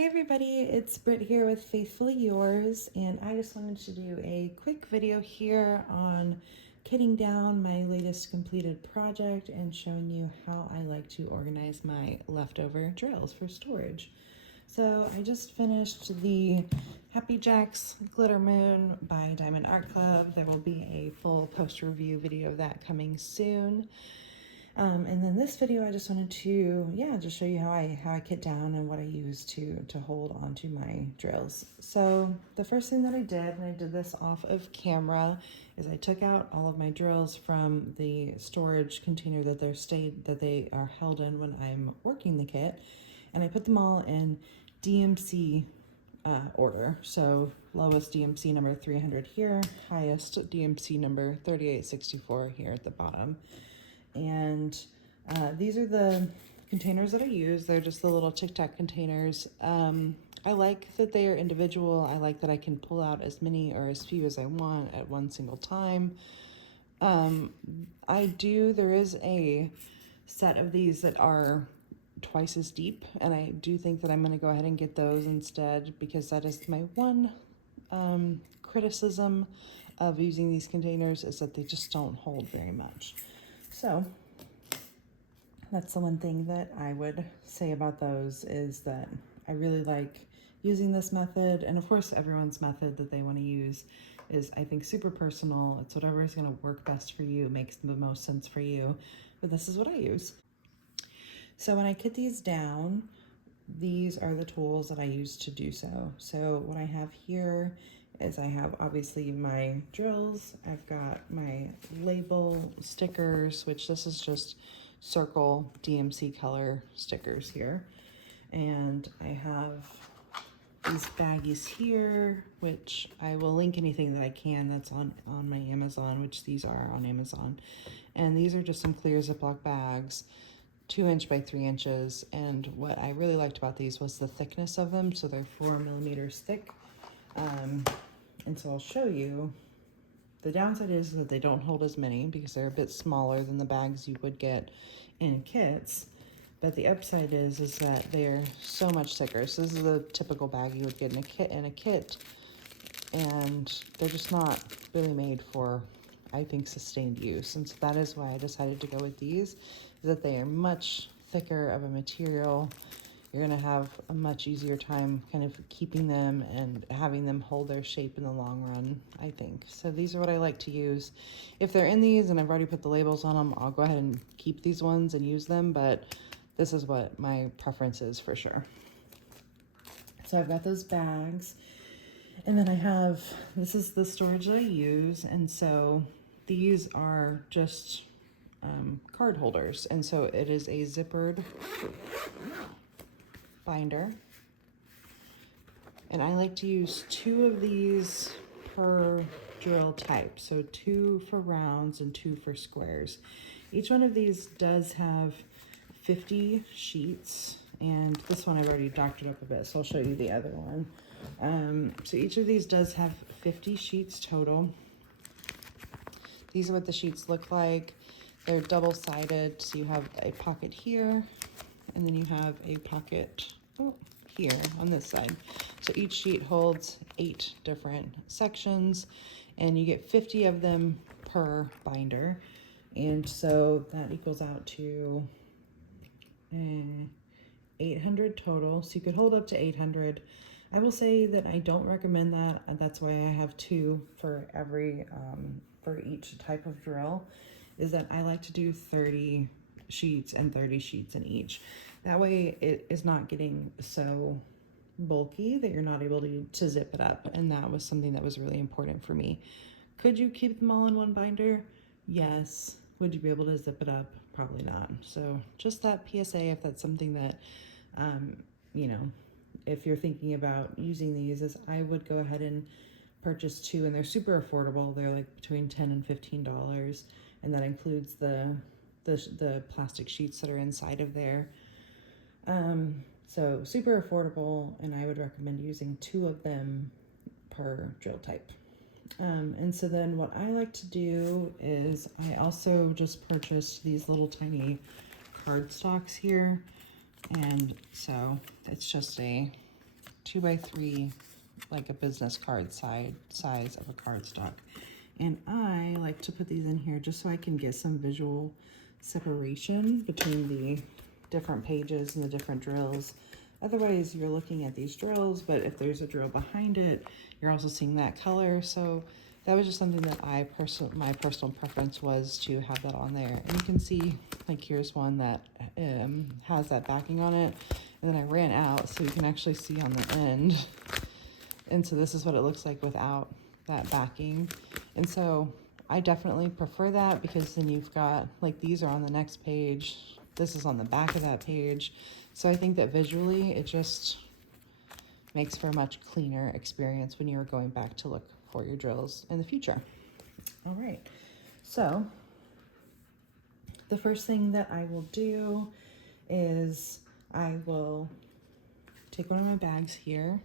Hey everybody, it's Britt here with FaithfuLee Yours, and I just wanted to do a quick video here on kitting down my latest completed project and showing you how I like to organize my leftover drills for storage. So I just finished the Happy Jacks Glitter Moon by Diamond Art Club. There will be a full post review video of that coming soon. And then this video, I just wanted to, just show you how I kit down and what I use to hold onto my drills. So the first thing that I did, and I did this off of camera, is I took out all of my drills from the storage container that they are held in when I'm working the kit, and I put them all in DMC order. So lowest DMC number 300 here, highest DMC number 3864 here at the bottom. And these are the containers that I use. They're just the little Tic Tac containers. I like that they are individual. I like that I can pull out as many or as few as I want at one single time. There is a set of these that are twice as deep, and I do think that I'm going to go ahead and get those instead, because that is my one criticism of using these containers, is that they just don't hold very much. So that's the one thing that I would say about those, is that I really like using this method. And of course, everyone's method that they want to use is, I think, super personal. It's whatever is going to work best for you, makes the most sense for you. But this is what I use. So when I kit these down, these are the tools that I use to do so. So what I have here is I have obviously my drills. I've got my label stickers, which this is just circle DMC color stickers here. And I have these baggies here, which I will link anything that I can that's on my Amazon, which these are on Amazon. And these are just some clear Ziploc bags, 2 inch by 3 inches. And what I really liked about these was the thickness of them. So they're 4 millimeters thick. And so I'll show you. The downside is that they don't hold as many because they're a bit smaller than the bags you would get in kits. But the upside is that they're so much thicker. So this is the typical bag you would get in a kit, and they're just not really made for, I think, sustained use. And so that is why I decided to go with these, is that they are much thicker of a material. You're going to have a much easier time kind of keeping them and having them hold their shape in the long run, I think. So these are what I like to use. If they're in these and I've already put the labels on them, I'll go ahead and keep these ones and use them, but this is what my preference is for sure. So I've got those bags, and then I have, this is the storage that I use, and so these are just card holders, and so it is a zippered binder, and I like to use 2 of these per drill type, so 2 for rounds and 2 for squares. Each one of these does have 50 sheets, and this one I've already doctored up a bit, so I'll show you the other one. So each of these does have 50 sheets total. These are what the sheets look like. They're double-sided, so you have a pocket here, and then you have a pocket here on this side. So each sheet holds 8 different sections, and you get 50 of them per binder. And so that equals out to 800 total. So you could hold up to 800. I will say that I don't recommend that. That's why I have 2 for every, for each type of drill, is that I like to do 30 sheets and 30 sheets in each. That way it is not getting so bulky that you're not able to zip it up. And that was something that was really important for me. Could you keep them all in one binder? Yes. Would you be able to zip it up? Probably not. So just that PSA, if that's something that, if you're thinking about using these, is I would go ahead and purchase 2, and they're super affordable. They're like between $10 and $15, and that includes the plastic sheets that are inside of there. So super affordable, and I would recommend using 2 of them per drill type. And so then what I like to do is I also just purchased these little tiny cardstocks here. And so it's just a 2x3, like a business card size of a cardstock. And I like to put these in here just so I can get some visual separation between the different pages and the different drills. Otherwise, you're looking at these drills, but if there's a drill behind it, you're also seeing that color. So that was just something that my personal preference was to have that on there. And you can see, like, here's one that has that backing on it. And then I ran out, so you can actually see on the end. And so this is what it looks like without that backing. And so I definitely prefer that, because then you've got, like, these are on the next page. This is on the back of that page. So I think that visually it just makes for a much cleaner experience when you're going back to look for your drills in the future. All right, so the first thing that I will do is I will take one of my bags here,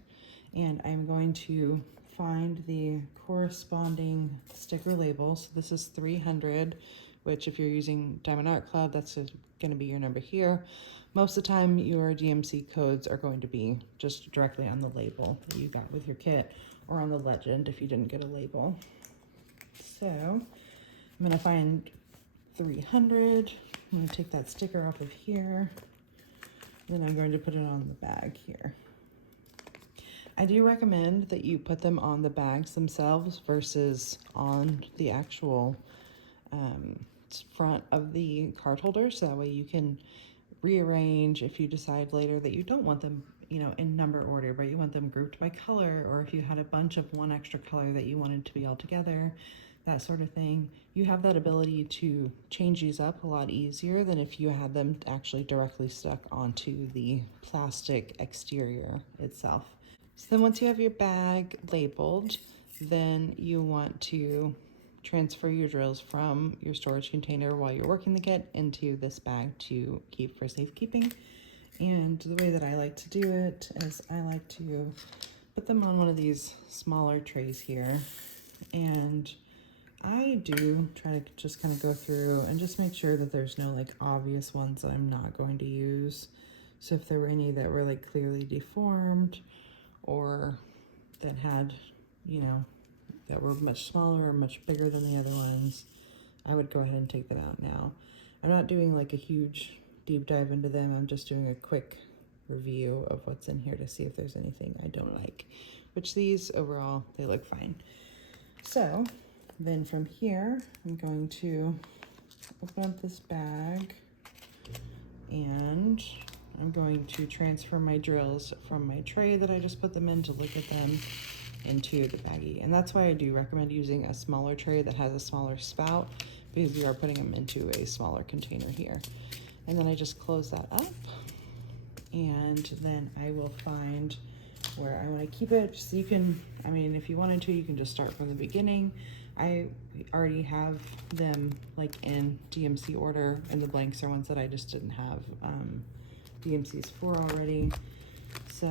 and I'm going to find the corresponding sticker label. So this is 300, which if you're using Diamond Art Club, that's going to be your number here. Most of the time your DMC codes are going to be just directly on the label that you got with your kit, or on the legend if you didn't get a label. So I'm going to find 300. I'm going to take that sticker off of here. Then I'm going to put it on the bag here. I do recommend that you put them on the bags themselves versus on the actual front of the card holder, so that way you can rearrange if you decide later that you don't want them, you know, in number order, but you want them grouped by color, or if you had a bunch of one extra color that you wanted to be all together, that sort of thing. You have that ability to change these up a lot easier than if you had them actually directly stuck onto the plastic exterior itself. So then once you have your bag labeled, then you want to transfer your drills from your storage container while you're working the kit into this bag to keep for safekeeping. And the way that I like to do it is I like to put them on one of these smaller trays here, and I do try to just kind of go through and just make sure that there's no like obvious ones that I'm not going to use. So if there were any that were like clearly deformed, or that had, you know, that were much smaller or much bigger than the other ones, I would go ahead and take them out now. I'm not doing like a huge deep dive into them. I'm just doing a quick review of what's in here to see if there's anything I don't like, which these overall, they look fine. So then from here, I'm going to open up this bag, and I'm going to transfer my drills from my tray that I just put them in to look at them into the baggie. And that's why I do recommend using a smaller tray that has a smaller spout, because you are putting them into a smaller container here. And then I just close that up, and then I will find where I want to keep it. So you can, I mean, if you wanted to, you can just start from the beginning. I already have them like in DMC order, and the blanks are ones that I just didn't have DMCs for already. So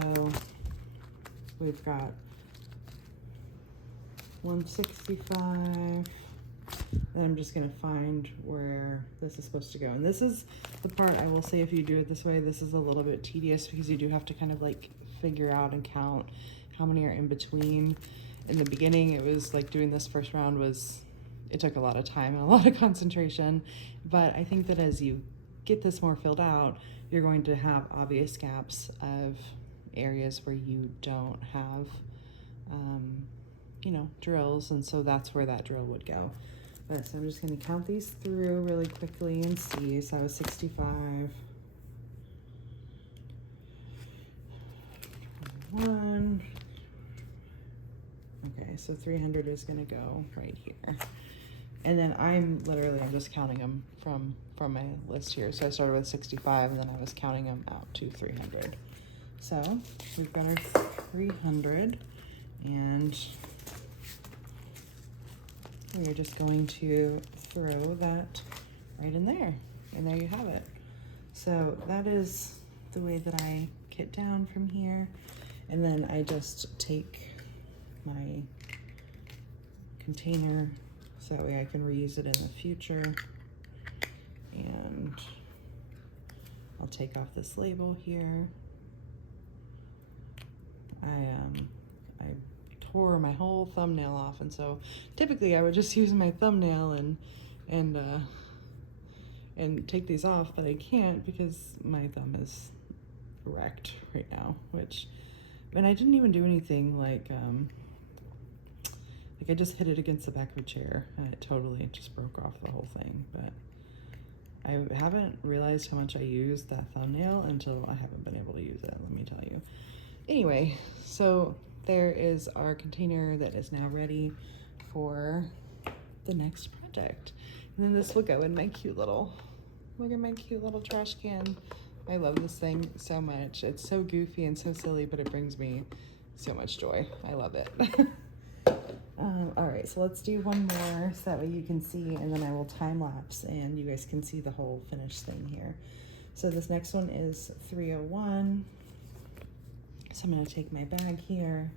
we've got 165. Then I'm just gonna find where this is supposed to go. And this is the part I will say, if you do it this way, this is a little bit tedious, because you do have to kind of like figure out and count how many are in between. In the beginning, it was like doing this first round it took a lot of time and a lot of concentration. But I think that as you get this more filled out, you're going to have obvious gaps of areas where you don't have, you know, drills. And so that's where that drill would go. But so I'm just going to count these through really quickly and see. So I was 65. 1. Okay, so 300 is going to go right here. And then I'm just counting them from my list here. So I started with 65, and then I was counting them out to 300. So we've got our 300, and we are just going to throw that right in there. And there you have it. So that is the way that I kit down from here. And then I just take my container so that way I can reuse it in the future. And I'll take off this label here. I tore my whole thumbnail off, and so typically I would just use my thumbnail and take these off, but I can't because my thumb is wrecked right now, and I didn't even do anything like I just hit it against the back of a chair and it totally just broke off the whole thing. But I haven't realized how much I used that thumbnail until I haven't been able to use it, let me tell you. Anyway, so there is our container that is now ready for the next project. And then this will go in my cute little, look at my cute little trash can. I love this thing so much. It's so goofy and so silly, but it brings me so much joy. I love it. All right, so let's do one more so that way you can see, and then I will time lapse and you guys can see the whole finished thing here. So this next one is 301. So I'm going to take my bag here.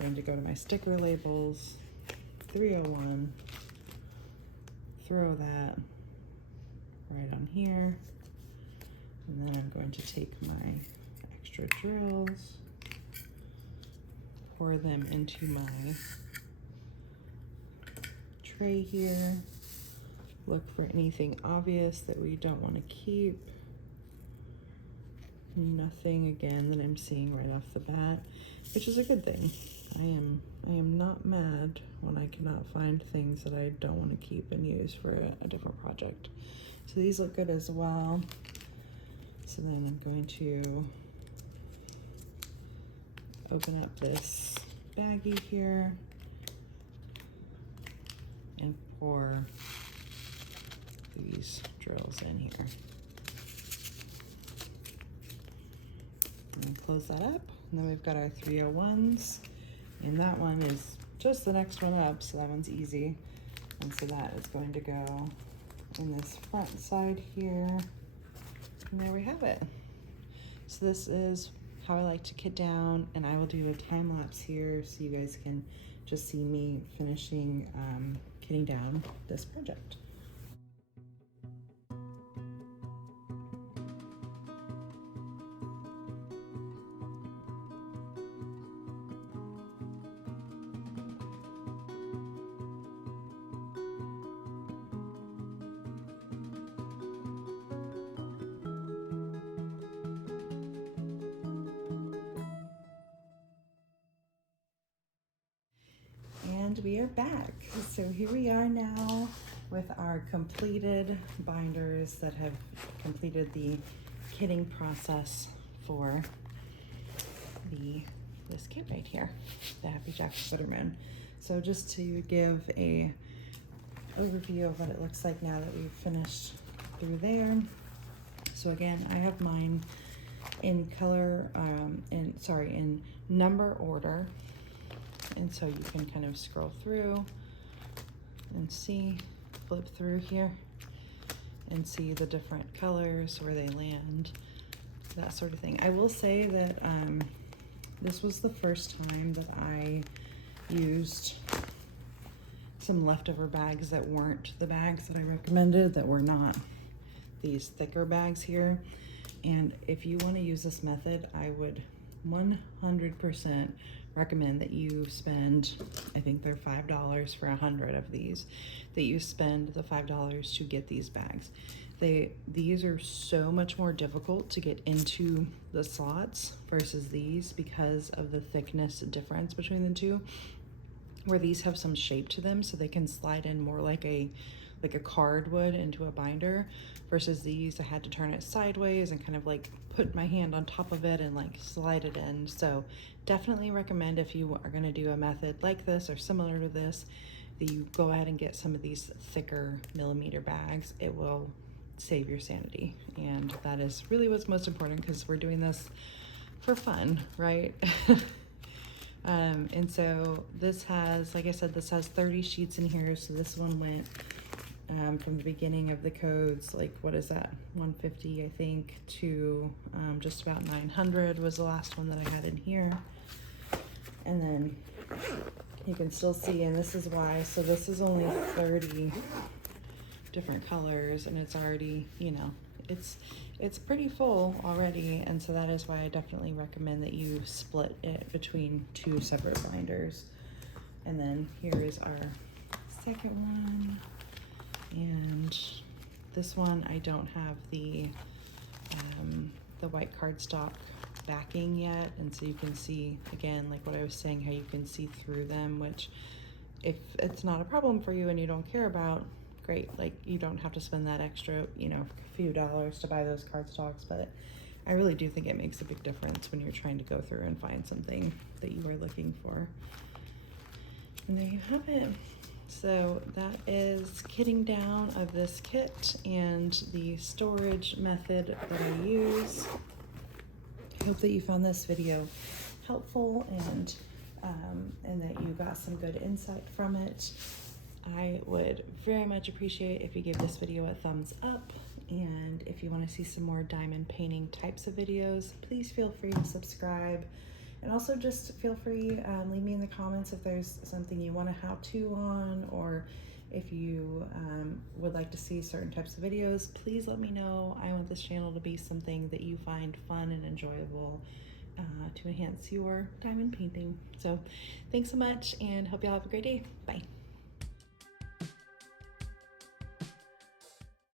I'm going to go to my sticker labels, 301, throw that right on here. And then I'm going to take my extra drills, pour them into my tray here. Look for anything obvious that we don't want to keep. Nothing again that I'm seeing right off the bat, which is a good thing. I am not mad when I cannot find things that I don't want to keep and use for a different project. So these look good as well. So then I'm going to open up this baggie here and pour these drills in here. And close that up. And then we've got our 301s, and that one is just the next one up, so that one's easy. And so that is going to go in this front side here. And there we have it. So this is how I like to kit down, and I will do a time lapse here so you guys can just see me finishing kitting down this project. And we are back. So here we are now with our completed binders that have completed the kitting process for this kit right here, the Happy Jack Footerman. So just to give a overview of what it looks like now that we've finished through there. So again, I have mine in color, in number order. And so you can kind of scroll through and flip through here and see the different colors, where they land, that sort of thing. I will say that this was the first time that I used some leftover bags that weren't the bags that I recommended, that were not these thicker bags here. And if you want to use this method, I would 100% recommend that you spend, I think they're $5 for 100 of these, that you spend the $5 to get these bags. These are so much more difficult to get into the slots versus these because of the thickness difference between the two, where these have some shape to them so they can slide in more like a card would into a binder, versus these I had to turn it sideways and kind of like put my hand on top of it and like slide it in. So definitely recommend, if you are going to do a method like this or similar to this, that you go ahead and get some of these thicker millimeter bags. It will save your sanity, and that is really what's most important, because we're doing this for fun, right? And so this has, like I said, this has 30 sheets in here. So this one went from the beginning of the codes, like, what is that, 150 I think, to just about 900 was the last one that I had in here. And then you can still see, and this is why, so this is only 30 different colors, and it's already, you know, it's pretty full already, and so that is why I definitely recommend that you split it between 2 separate binders. And then here is our second one, and this one I don't have the white cardstock backing yet, and so you can see again, like what I was saying, how you can see through them, which if it's not a problem for you and you don't care about, great, like you don't have to spend that extra, you know, few dollars to buy those cardstocks, but I really do think it makes a big difference when you're trying to go through and find something that you are looking for. And there you have it. So that is kitting down of this kit and the storage method that I use. I hope that you found this video helpful and that you got some good insight from it. I would very much appreciate if you give this video a thumbs up, and if you want to see some more diamond painting types of videos, please feel free to subscribe. And also just feel free, leave me in the comments if there's something you want a how-to on, or if you would like to see certain types of videos, please let me know. I want this channel to be something that you find fun and enjoyable to enhance your diamond painting. So thanks so much, and hope y'all have a great day. Bye.